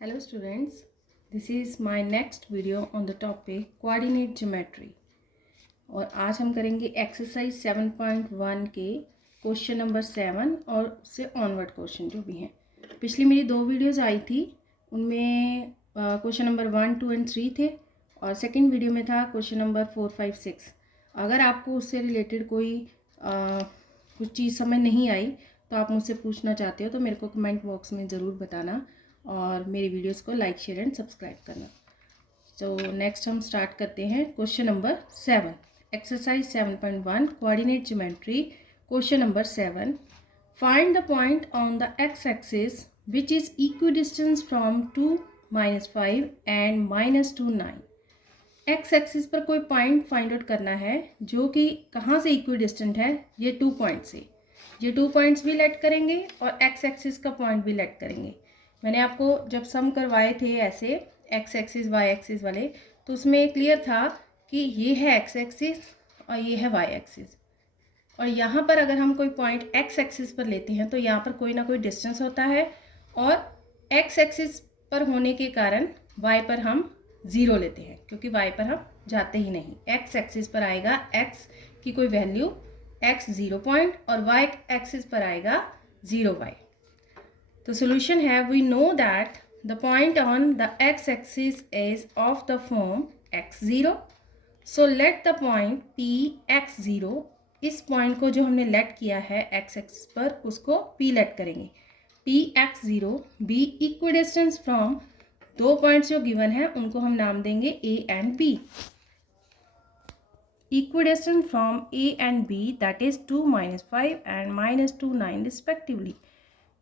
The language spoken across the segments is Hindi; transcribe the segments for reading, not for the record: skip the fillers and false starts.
Hello students, this is my next video on the topic coordinate geometry और आज हम करेंगे एक्सरसाइज 7.1 के क्वेश्चन नंबर 7 और उससे ऑनवर्ड क्वेश्चन जो भी हैं। पिछली मेरी 2 वीडियोज़ आई थी, उनमें क्वेश्चन नंबर 1, 2 एंड 3 थे और सेकंड वीडियो में था क्वेश्चन नंबर 4, 5, 6। अगर आपको उससे रिलेटेड कोई कुछ चीज़ समझ नहीं आई तो आप मुझसे पूछना चाहते हो तो मेरे को कमेंट बॉक्स में ज़रूर बताना और मेरी वीडियोस को लाइक, शेयर एंड सब्सक्राइब करना। तो नेक्स्ट हम स्टार्ट करते हैं question number 7, exercise 7.1 coordinate geometry. Question number 7, find the point on the x axis which is equidistance from 2, -5 and -2, 9। X axis पर कोई पॉइंट फाइंड आउट करना है जो कि कहाँ से इक्विडिस्टेंट है, ये 2 पॉइंट से। ये 2 पॉइंट्स भी लेट करेंगे और एक्स एक्सिस का पॉइंट भी लेट करेंगे। मैंने आपको जब सम करवाए थे ऐसे एक्स एक्सिस वाई एक्सिस वाले, तो उसमें क्लियर था कि ये है एक्स एक्सिस और ये है वाई एक्सिस। और यहाँ पर अगर हम कोई पॉइंट एक्स एक्सिस पर लेते हैं तो यहाँ पर कोई ना कोई डिस्टेंस होता है और एक्स एक्सिस पर होने के कारण वाई पर हम 0 लेते हैं, क्योंकि वाई पर हम जाते ही नहीं। एक्स एक्सिस पर आएगा एक्स की कोई वैल्यू एक्स 0 पॉइंट और वाई एक्सिस पर आएगा 0 वाई। तो सोल्यूशन है, we know that the point on the x axis is of the form x0, so let the point P x0, इस पॉइंट को जो हमने लेट किया है एक्स एक्सिस पर उसको p लेट करेंगे। P x0 be equidistance from 2 points जो गिवन है उनको हम नाम देंगे a and b। Equidistance from a and b that is 2, -5 and -2, 9 respectively.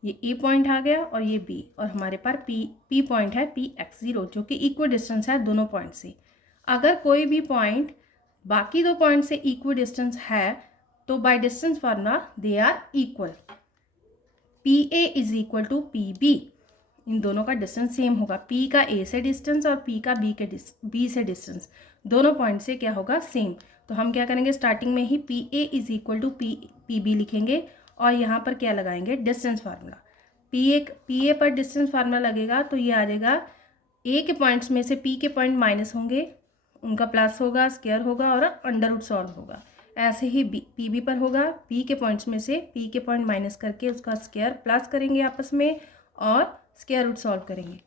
ये ए पॉइंट आ गया और ये बी, और हमारे पास पी पॉइंट है पी x0 जो कि इक्वल डिस्टेंस है दोनों पॉइंट से। अगर कोई भी पॉइंट बाकी 2 पॉइंट से इक्वल डिस्टेंस है तो by distance formula they are equal. P A is equal to P B, इन दोनों का डिस्टेंस सेम होगा। पी का ए से डिस्टेंस और पी का बी से डिस्टेंस दोनों पॉइंट से क्या होगा, सेम। तो हम क्या करेंगे, स्टार्टिंग में ही P A is equal to P B लिखेंगे और यहाँ पर क्या लगाएंगे, डिस्टेंस फार्मूला। पी ए पर डिस्टेंस फार्मूला लगेगा तो ये आ जाएगा, ए के पॉइंट्स में से पी के पॉइंट माइनस होंगे, उनका प्लस होगा, स्क्वायर होगा और अंडर रूट सॉल्व होगा। ऐसे ही पी बी पर होगा, पी के पॉइंट्स में से पी के पॉइंट माइनस करके उसका स्क्वायर प्लस करेंगे आपस में और स्क्वायर रूट सॉल्व करेंगे।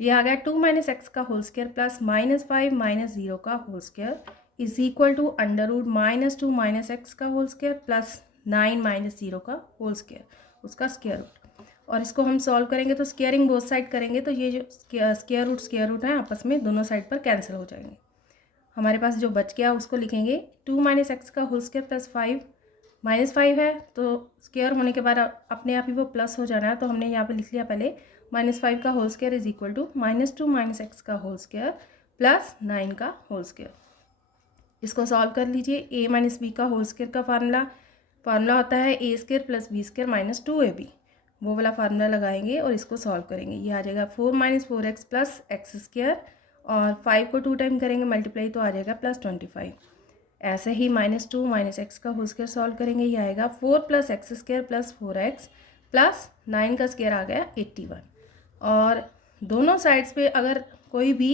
ये आ गया 2 - x का होल स्क्वायर प्लस -5 - 0 का whole square is equal to under root -2 - x का होल स्क्वायर प्लस 9 - 0 का होल स्क्वायर, उसका स्क्वायर रूट। और इसको हम सॉल्व करेंगे तो स्क्वायरिंग बोथ साइड करेंगे तो ये जो स्क्वायर रूट है आपस में दोनों साइड पर कैंसिल हो जाएंगे। हमारे पास जो बच गया उसको लिखेंगे 2 - x का होल स्क्वायर प्लस 5 -5 है तो स्क्वायर होने के बाद अपने आप ही वो प्लस हो जाना है, तो हमने यहाँ पे लिख लिया पहले -5 का whole square is equal to -2 - x का होल स्क्वायर प्लस 9 का होल स्क्वायर। इसको सॉल्व कर लीजिए। a - b का होल स्क्वायर का फार्मूला होता है a square plus b square minus 2ab, वो वाला फार्मूला लगाएंगे और इसको सॉल्व करेंगे। ये आ जाएगा 4 - 4x प्लस एक्स स्क्वायर और 5 को 2 टाइम करेंगे मल्टीप्लाई तो आ जाएगा +25। ऐसे ही -2 - x का होल स्क्वायर सॉल्व करेंगे, ये आएगा 4 + x square plus 4x plus 9 का स्क्वायर आ गया 81। और दोनों साइड्स पे अगर कोई भी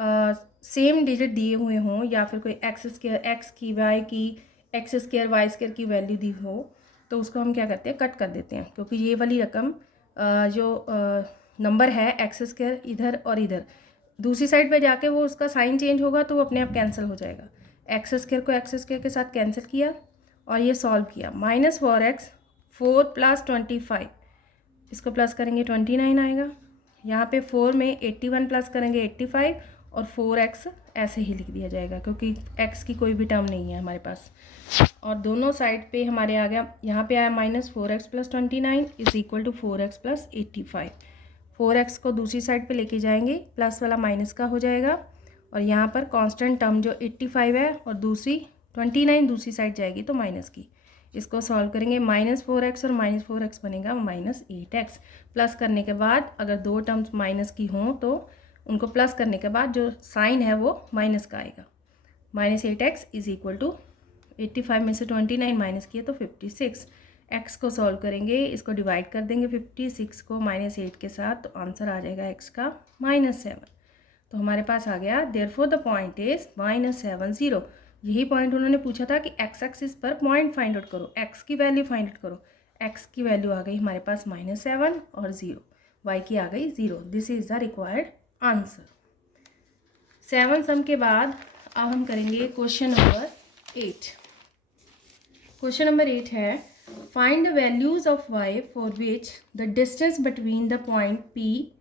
सेम डिजिट दिए हुए हों या फिर कोई एक्स स्क्वायर एक्स की वाई की एक्स स्क्वायर वाई स्क्वायर की वैल्यू दी हो तो उसको हम क्या करते हैं, कट कर देते हैं, क्योंकि ये वाली रकम जो नंबर है एक्स स्क्वायर इधर और इधर दूसरी साइड पे जाके वो उसका साइन चेंज होगा तो वो अपने आप कैंसिल हो जाएगा। एक्स स्क्वायर को एक्स स्क्वायर के साथ कैंसिल किया और ये सॉल्व किया। -4x 4 + 25, इसको प्लस करेंगे 29 आएगा। यहाँ पे 4 में 81 प्लस करेंगे 85 और 4x ऐसे ही लिख दिया जाएगा क्योंकि x की कोई भी टर्म नहीं है हमारे पास। और दोनों साइड पे हमारे आ गया, यहाँ पे आया -4x + 29 is equal to 4x + 85। 4x को दूसरी साइड पे लेके जाएंगे, प्लस वाला माइनस का हो जाएगा और यहाँ पर कांस्टेंट टर्म जो 85 है और दूसरी 29 दूसरी साइड जाएगी तो माइनस की। इसको सॉल्व करेंगे, -4x और -4x बनेगा -8x। प्लस करने के बाद अगर 2 टर्म्स माइनस की हों तो उनको प्लस करने के बाद जो साइन है वो माइनस का आएगा। -8x इज इक्वल टू 85 में से 29 माइनस किए तो 56। एक्स को सॉल्व करेंगे, इसको डिवाइड कर देंगे 56 को -8 के साथ, तो आंसर आ जाएगा एक्स का -7। तो हमारे पास आ गया देयरफॉर द पॉइंट इज -7 0। यही पॉइंट उन्होंने पूछा था कि एक्स एक्सिस पर पॉइंट फाइंड आउट करो, एक्स की वैल्यू फाइंड आउट करो। एक्स की वैल्यू आ गई हमारे पास -7 और 0, वाई की आ गई 0। This is the required answer. 7 सम के बाद अब हम करेंगे क्वेश्चन नंबर 8। क्वेश्चन नंबर 8 है find the values of y for which the distance between the point P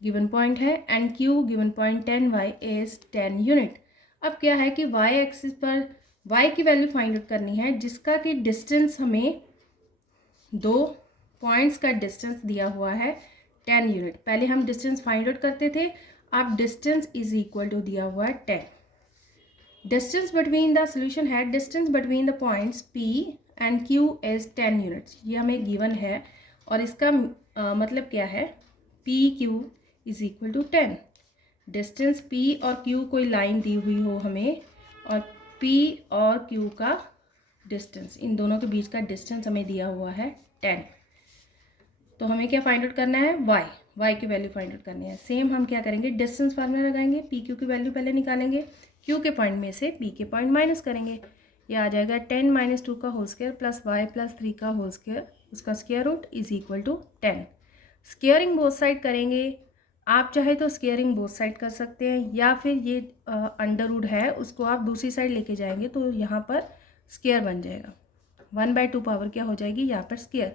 given point है and Q given point 10y is 10 unit. अब क्या है कि y एक्सिस पर y की वैल्यू फाइंड आउट करनी है जिसका कि डिस्टेंस हमें दो पॉइंट्स का डिस्टेंस दिया हुआ है 10 यूनिट। पहले हम डिस्टेंस फाइंड आउट करते थे, अब डिस्टेंस इज इक्वल टू दिया हुआ है 10। डिस्टेंस बिटवीन द सोल्यूशन है distance between the points p and q is 10 units. ये हमें गिवन है और इसका मतलब क्या है, p q is equal to 10। Distance p और q कोई लाइन दी हुई हो हमें, और p और q का डिस्टेंस, इन दोनों के बीच का डिस्टेंस हमें दिया हुआ है 10। तो हमें क्या फाइंड आउट करना है, y की वैल्यू फाइंड आउट करनी है। सेम हम क्या करेंगे, डिस्टेंस फार्मूला लगाएंगे, पी क्यू की वैल्यू पहले निकालेंगे, q के पॉइंट में से p के पॉइंट माइनस करेंगे। ये आ जाएगा 10 - 2 का whole square plus y plus 3 का होल स्क्वायर, उसका square root is equal to 10। Squaring both side करेंगे, आप चाहे तो स्क्वेयरिंग बोथ साइड कर सकते हैं, या फिर ये अंडर रूट है उसको आप दूसरी साइड लेके जाएंगे तो यहाँ पर स्क्वेयर बन जाएगा। 1/2 पावर क्या हो जाएगी यहाँ पर स्क्वेयर,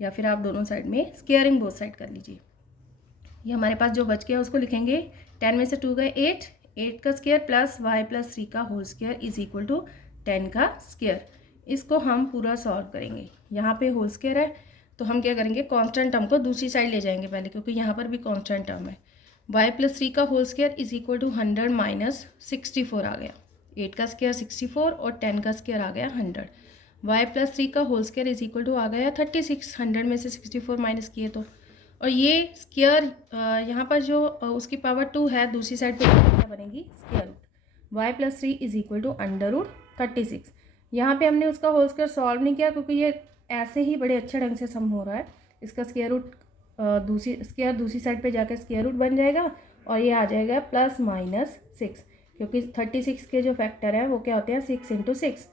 या फिर आप दोनों साइड में स्क्वेयरिंग बोथ साइड कर लीजिए। ये हमारे पास जो बच गया उसको लिखेंगे 10 में से 2 गए 8 का स्क्वेयर प्लस y प्लस 3 का whole square is equal to 10 का स्क्वेयर। इसको हम पूरा सॉल्व करेंगे। यहाँ पे होल स्क्वेयर है तो हम क्या करेंगे, कांस्टेंट टर्म को दूसरी साइड ले जाएंगे पहले, क्योंकि यहाँ पर भी कांस्टेंट टर्म है। y प्लस 3 का whole square is equal to 100 minus 64 आ गया। 8 का स्क्वायर 64 और 10 का स्क्वायर आ गया 100। y प्लस 3 का whole square is equal to आ गया 36। 100 में से 64 माइनस किए तो, और ये स्क्वायर यहाँ पर जो उसकी पावर 2 है दूसरी साइड पे क्या बनेगी, square root. y plus 3 is equal to under root 36। यहाँ पे हमने उसका होल स्क्वायर सॉल्व नहीं किया क्योंकि ये ऐसे ही बड़े अच्छे ढंग से सम हो रहा है। इसका स्क्वायर रूट दूसरी साइड पे जाकर स्क्वायर रूट बन जाएगा और ये आ जाएगा प्लस माइनस 6, क्योंकि 36 के जो फैक्टर है वो क्या होते हैं 6 × 6।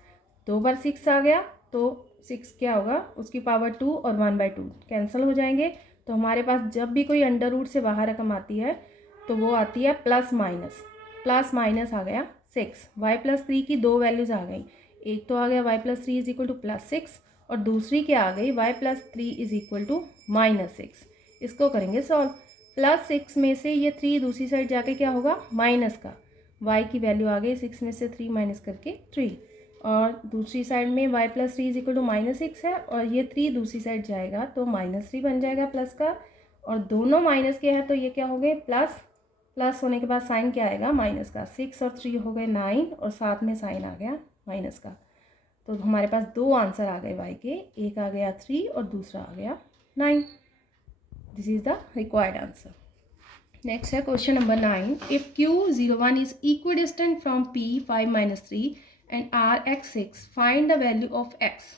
2 बार 6 आ गया तो 6 क्या होगा, उसकी पावर 2 और 1/2 कैंसिल हो जाएंगे। तो हमारे पास जब भी कोई अंडर रूट से बाहर रकम आती है तो वो आती है प्लस माइनस आ गया 6। y प्लस 3 की दो वैल्यूज़ आ गई, एक तो आ गया y plus 3 is equal to plus 6 और दूसरी क्या आ गई y plus 3 is equal to -6। इसको करेंगे सॉल्व। प्लस 6 में से ये 3 दूसरी साइड जाके क्या होगा, माइनस का, y की वैल्यू आ गई 6 में से 3 माइनस करके 3, और दूसरी साइड में y plus 3 is equal to -6 है और ये 3 दूसरी साइड जाएगा तो -3 बन जाएगा प्लस का, और दोनों माइनस के हैं तो ये क्या हो गए प्लस होने के बाद साइन क्या आएगा, माइनस का। 6 और 3 हो गए 9 और साथ में साइन आ गया माइनस का। तो हमारे पास दो आंसर आ गए y के, एक आ गया 3 और दूसरा आ गया 9। This is the required answer. Next है question number 9। If Q01 is equidistant from P 5 - 3 and R x 6, find the value of x।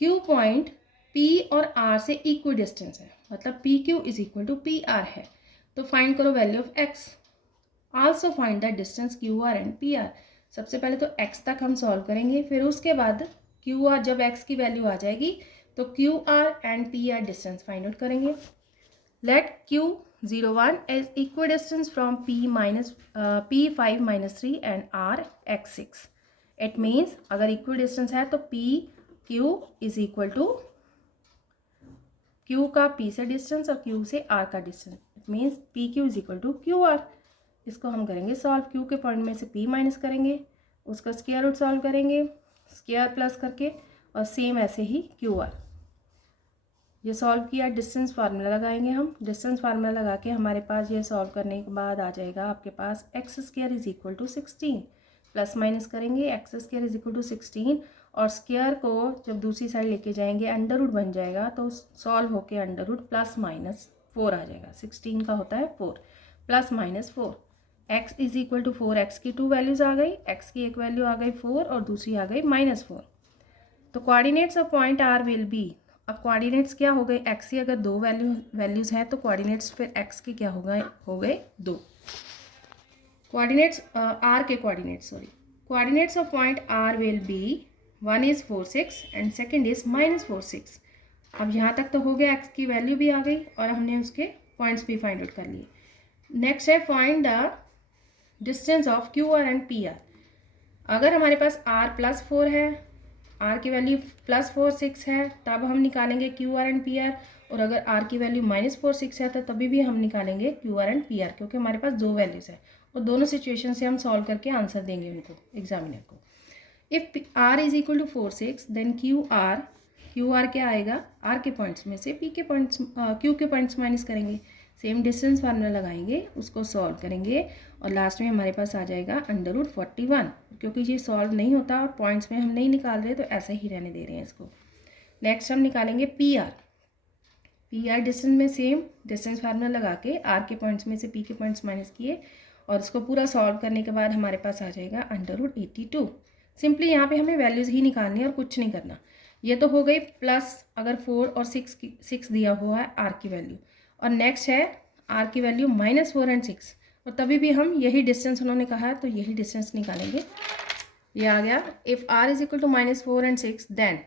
Q point P और R से इक्विडिस्टेंस है, मतलब PQ is equal to PR है, तो फाइंड करो value of x। Also find the distance QR and PR। सबसे पहले तो x तक हम सॉल्व करेंगे, फिर उसके बाद QR, जब x की वैल्यू आ जाएगी तो QR and PR distance find out करेंगे। Let Q01 is equidistance from P 5 - 3 and R x 6। It means अगर इक्विडिस्टेंस है तो PQ is equal to Q का P से डिस्टेंस और Q से R का distance, it means PQ is equal to QR। इसको हम करेंगे सॉल्व। Q के पॉइंट में से P माइनस करेंगे, उसका स्क्वायर रूट सॉल्व करेंगे स्क्वायर प्लस करके, और सेम ऐसे ही QR। ये सॉल्व किया, डिस्टेंस फार्मूला लगाएंगे हम। डिस्टेंस फार्मूला लगा के हमारे पास ये सॉल्व करने के बाद आ जाएगा आपके पास x² is equal to 16। Plus minus करेंगे, x² इज इक्वल टू 16 और स्क्वायर को जब दूसरी साइड लेके जाएंगे अंडर रूट बन जाएगा, तो सॉल्व होके अंडर रूट प्लस माइनस 4 आ जाएगा। 16 का होता है 4 plus minus 4। x is equal to 4, x की 2 वैल्यूज़ आ गई, x की एक वैल्यू आ गई 4 और दूसरी आ गई -4। तो coordinates of point R will be, अब कोऑर्डिनेट्स क्या हो गए, एक्स की अगर दो वैल्यूज़ हैं तो कोऑर्डिनेट्स फिर एक्स के क्या हो गए दो। कोऑर्डिनेट्स आर के coordinates of point R will be, one is 4 6 and second is -4 6। अब यहाँ तक तो हो गया, एक्स की वैल्यू भी आ गई और हमने उसके पॉइंट्स भी फाइंड आउट कर लिए। नेक्स्ट है find the distance of Q R and P R. अगर हमारे पास r +4 है, r की वैल्यू +4 6 है, तब हम निकालेंगे Q R and P R, और अगर r की वैल्यू -4 6 है तो तभी भी हम निकालेंगे Q R and P R, क्योंकि हमारे पास दो वैल्यूज़ है और दोनों सिचुएशन से हम सॉल्व करके आंसर देंगे उनको एग्जामिनर को। If r is equal to 4 6 then Q R क्या आएगा, r के पॉइंट्स में से q के पॉइंट्स माइनस करेंगे, सेम डिस्टेंस फार्मूला लगाएंगे, उसको सॉल्व करेंगे और लास्ट में हमारे पास आ जाएगा √41। क्योंकि ये सॉल्व नहीं होता और पॉइंट्स में हम नहीं निकाल रहे तो ऐसे ही रहने दे रहे हैं इसको। नेक्स्ट हम निकालेंगे पी आर डिस्टेंस में सेम डिस्टेंस फार्मूला लगा के r के पॉइंट्स में से p के पॉइंट्स माइनस किए और इसको पूरा सॉल्व करने के बाद हमारे पास आ जाएगा √82। सिंपली यहाँ पे हमें वैल्यूज़ ही निकालनी है और कुछ नहीं करना। ये तो हो गई प्लस अगर 4 और 6 दिया हुआ है r की वैल्यू, और नेक्स्ट है r की वैल्यू -4 एंड 6, और तभी भी हम यही डिस्टेंस उन्होंने कहा है तो यही डिस्टेंस निकालेंगे। ये आ गया, if r is equal to -4 and 6 then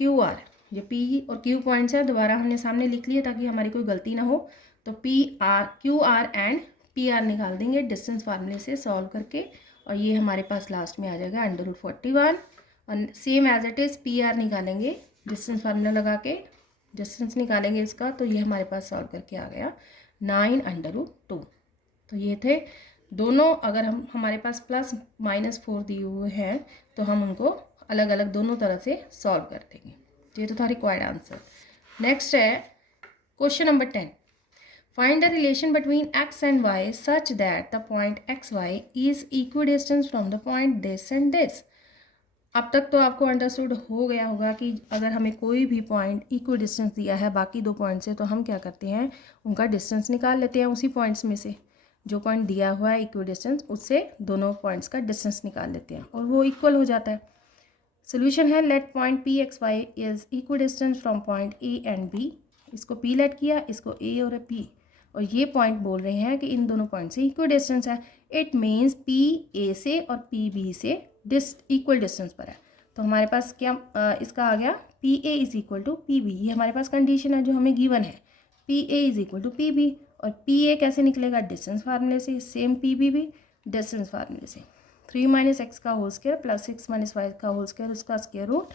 Q R, ये p और q पॉइंट्स है, दोबारा हमने सामने लिख लिए ताकि हमारी कोई गलती ना हो। तो Q R and P R निकाल देंगे डिस्टेंस फार्मूले से सॉल्व करके, और ये हमारे पास लास्ट में आ जाएगा √41। और same as it is P R निकालेंगे डिस्टेंस फार्मूला लगा के, डिस्टेंस निकालेंगे इसका, तो ये हमारे पास सॉल्व करके आ गया 9√2। तो ये थे दोनों, अगर हमारे पास +-4 दिए हुए हैं तो हम उनको अलग अलग दोनों तरह से सॉल्व कर देंगे। ये तो था रिक्वायर्ड आंसर। नेक्स्ट है question number 10, find the relation between x and y such that the point xy is equidistance from the point this and this. अब तक तो आपको अंडरस्टूड हो गया होगा कि अगर हमें कोई भी पॉइंट इक्वल डिस्टेंस दिया है बाकी दो पॉइंट से तो हम क्या करते हैं, उनका डिस्टेंस निकाल लेते हैं उसी पॉइंट्स में से। जो पॉइंट दिया हुआ है इक्वल डिस्टेंस, उससे दोनों पॉइंट्स का डिस्टेंस निकाल लेते हैं और वो इक्वल हो जाता है। सोल्यूशन है, let point P x y is equal distance from point A and B. इसको पी लेट किया, इसको ए और पी, और ये पॉइंट बोल रहे हैं कि इन दोनों पॉइंट से इक्वल डिस्टेंस है। इट मीन्स पी ए से और पी बी से इक्वल डिस्टेंस पर है। तो हमारे पास क्या इसका आ गया, P A is equal to P B. ये हमारे पास कंडीशन है जो हमें गिवन है, P A is equal to P B. और पी ए कैसे निकलेगा, डिस्टेंस फार्मूले से, सेम पी बी भी डिस्टेंस फार्मूले से। 3 - x का होल स्क्वायर प्लस 6 - y का होल स्क्वायर, उसका square root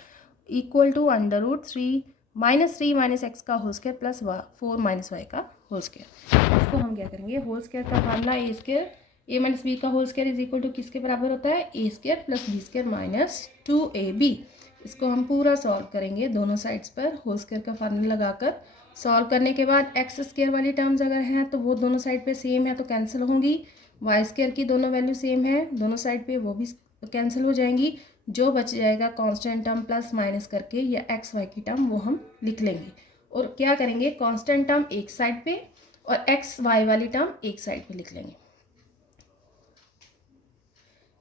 equal to √3 -3 - x का होल स्क्वायर प्लस 4 - y का होल स्क्वायर। इसको हम क्या करेंगे, होल स्क्वायर का formula A square a - b का whole square is equal to किसके बराबर होता है, a square plus b square -2ab। इसको हम पूरा सॉल्व करेंगे दोनों साइड्स पर होल स्क्वायर का फार्मूला लगाकर। सॉल्व करने के बाद एक्स स्क्वायर वाली टर्म्स अगर हैं तो वो दोनों साइड पे सेम है तो कैंसिल होंगी। वाई स्क्वायर की दोनों वैल्यू सेम है दोनों साइड पे, वो भी कैंसिल हो जाएंगी। जो बच जाएगा कांस्टेंट टर्म प्लस माइनस करके या एक्स वाई की टर्म वो हम लिख लेंगे। और क्या करेंगे, कांस्टेंट टर्म एक साइड पे और एक्स वाई वाली टर्म एक साइड पे लिख लेंगे।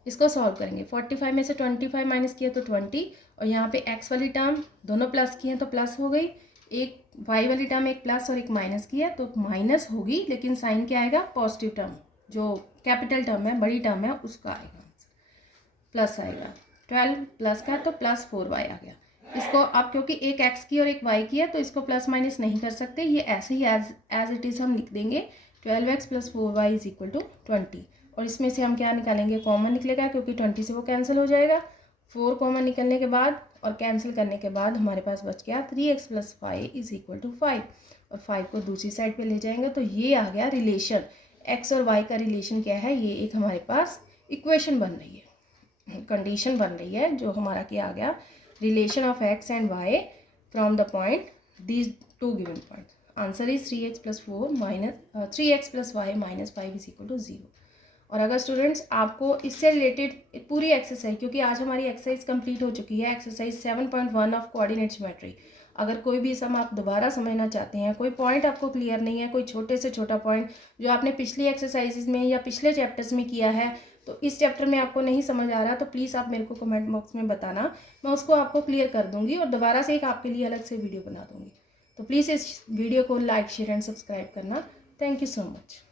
इसको सॉल्व करेंगे, 45 में से 25 माइनस किया तो 20, और यहाँ पे x वाली टर्म दोनों प्लस की हैं तो प्लस हो गई, एक y वाली टर्म एक प्लस और एक माइनस किया तो माइनस होगी, लेकिन साइन क्या आएगा, पॉजिटिव टर्म, जो कैपिटल टर्म है बड़ी टर्म है उसका आएगा, प्लस आएगा। 12 प्लस का तो +4y आ गया। इसको अब क्योंकि एक x की और एक y की है तो इसको प्लस माइनस नहीं कर सकते, ये ऐसे ही एज इट इज़ हम लिख देंगे 12x + 4y is equal to 20। और इसमें से हम क्या निकालेंगे, कॉमन निकलेगा क्योंकि 20 से वो कैंसिल हो जाएगा। 4 कॉमन निकलने के बाद और कैंसिल करने के बाद हमारे पास बच गया 3x + 5 इज इक्वल टू 5, और 5 को दूसरी साइड पे ले जाएंगे तो ये आ गया रिलेशन। x और y का रिलेशन क्या है, ये एक हमारे पास इक्वेशन बन रही है, कंडीशन बन रही है, जो हमारा क्या आ गया, relation of x and y from the point these two given point. Answer is 3x + y -5 is equal to 0। और अगर स्टूडेंट्स आपको इससे रिलेटेड पूरी एक्सरसाइज, क्योंकि आज हमारी एक्सरसाइज कंप्लीट हो चुकी है, एक्सरसाइज 7.1 ऑफ कोऑर्डिनेट ज्योमेट्री, अगर कोई भी सम आप दोबारा समझना चाहते हैं, कोई पॉइंट आपको क्लियर नहीं है, कोई छोटे से छोटा पॉइंट जो आपने पिछली एक्सरसाइजेज में या पिछले चैप्टर्स में किया है, तो इस चैप्टर में आपको नहीं समझ आ रहा तो प्लीज़ आप मेरे को कमेंट बॉक्स में बताना, मैं उसको आपको क्लियर कर दूँगी और दोबारा से एक आपके लिए अलग से वीडियो बना दूँगी। तो प्लीज़ इस वीडियो को लाइक शेयर एंड सब्सक्राइब करना। Thank you so much.